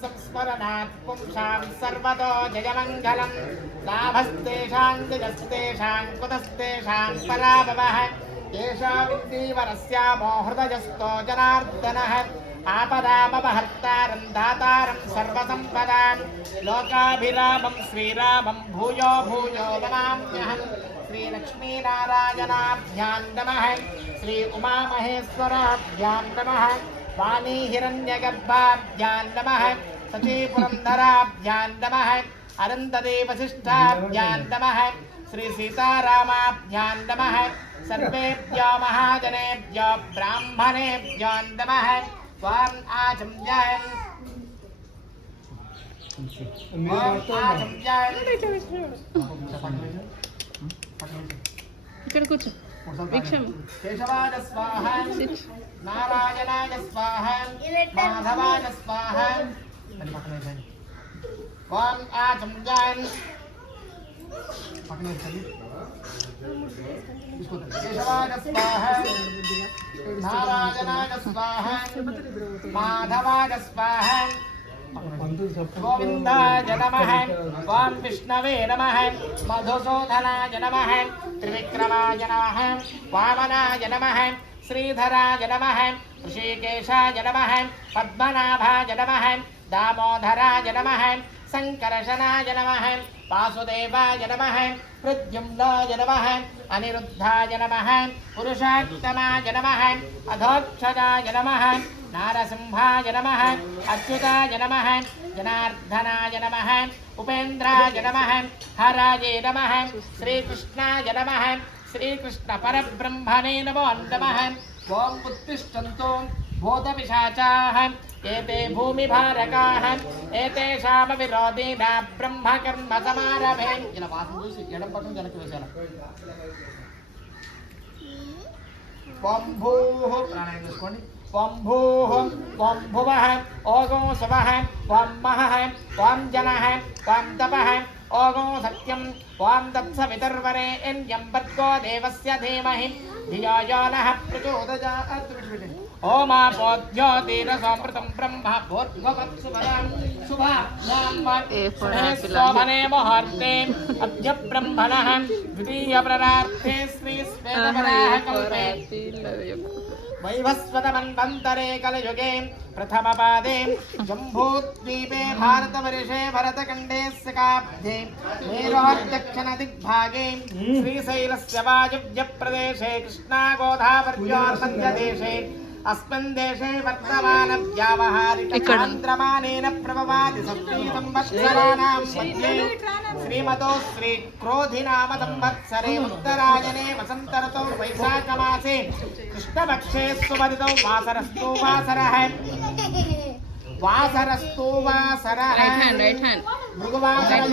संस्मरणात् पुंसां सर्वतो जयमङ्गलं लाभस्तेषां जयस्तेषां कुतस्तेषां पराभवः केशवन्दीवरस्यामो हृदयस्थो जनार्दनः आपदामपहर्तारं दातारं सर्वसम्पदां लोकाभिरामं श्रीरामं भूयो भूयो नमाम्यहं श्रीलक्ष्मीनारायणाभ्यां नमः श्री उमामहेश्वराभ्यां नमः वाणी हिरण्यगर्भाभ्यां नमः सचीपुरंधराभ्यां नमः अनन्तदेवशिष्टाभ्यां नमः श्री सीतारामाभ्यां नमः सर्वेभ्यो महाजनेभ्यो ब्राह्मणेभ्यो नमः त्वाम् आचम्यान् ఇక్కడ కూర్చో భిక్షం केशवाय स्वाहा नारायणाय स्वाहा माधवाय स्वाहा त्वाम् आचम्यान् केशवाय स्वाहा नारायणाय स्वाहा माधवाय स्वाहा गोविन्दाय नमः त्वां विष्णवे नमः मधुसूदनाय नमः त्रिविक्रमाय नमः वामनाय नमः श्रीधराय नमः ऋषिकेशाय नमः पद्मनाभाय नमः दामोदराय नमः संकर्षणाय नमः वासुदेवाय नमः प्रद्युम्नाय नमः अनिरुद्धाय नमः पुरुषोत्तमाय नमः अधोक्षजाय नमः नारसिंहाय नमः अच्युताय नमः जनार्दनाय नमः उपेन्द्राय नमः हराय नमः श्रीकृष्णाय नमः श्रीकृष्ण परब्रह्मणे नमो नमः ओम उत्तिष्ठन्तु भूतपिशाचाः एते भूमिभारकाः एतेषाम विरोधिना ब्रह्मकर्म समारभे ఇలా వాసన చూసి ఎడం పక్కన జనక వేశాల పంభూః ప్రాణాయామం చేసుకోండి పంభూః పంభువః ఓగో శవః పంమహః పంజనః పంతపః ఓగో సత్యం వం తత్సవితుర్వరేణ్యం భర్గో దేవస్య ధీమహి ధియో యో నః ప్రచోదయాత్. ओमापोद्योतिरसमृतं ब्रह्म भूर्भुवत्सुभरां शुभाभने मुहूर्ते अद्य ब्रह्मणः द्वितीयप्ररार्थे श्रीश्वेतवराह कल्पे वैवस्वतमन्वन्तरे कलयुगे प्रथमपादे जम्बूद्वीपे भारतवर्षे भरतखण्डे सकाब्धे मेरोर्दक्षिणदिग्भागे श्रीशैलस्य वायव्यप्रदेशे कृष्णागोदावर्योर्मध्यदेशे अस्मिन् देशे वर्तमानव्यावहारिकचान्द्रमानेन प्रभवादि सप्तसंवत्सराणां मध्ये श्रीमतो श्रीक्रोधिनाम संवत्सरे उत्तरायणे वसन्तऋतौ वैशाखमासे कृष्णपक्षे सुमदितौ वासरस्तु वासरः वासरस्तु वासरः राइट हैंड भृगुवासरः